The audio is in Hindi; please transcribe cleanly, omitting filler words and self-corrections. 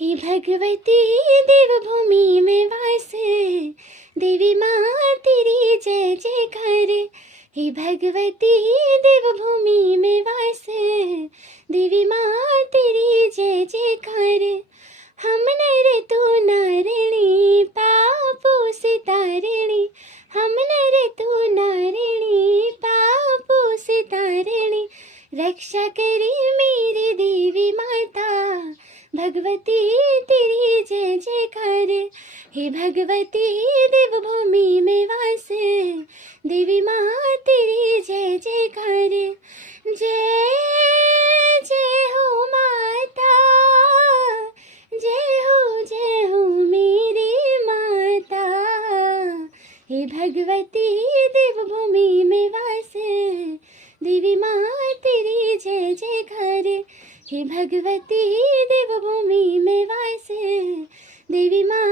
हे भगवती देवभूमि में वास, देवी माँ तेरी जय जयकार। हे भगवती देवभूमि में वास, देवी माँ तेरी जय जयकार। हम नर तू नारिणी, पापों से तारिणी। हम नर तू नारिणी, पापों से तारिणी। रक्षा करी मेरी देवी माता, भगवती तेरी जय जयकार। हे भगवती देवभूमि में वास, देवी माँ तेरी जय जयकार। जय जय हो माता, जय हो मेरी माता। हे भगवती देवभूमि में वास, देवी माँ तेरी जय जयकार। हे भगवती देवभूमि में वास, देवी माँ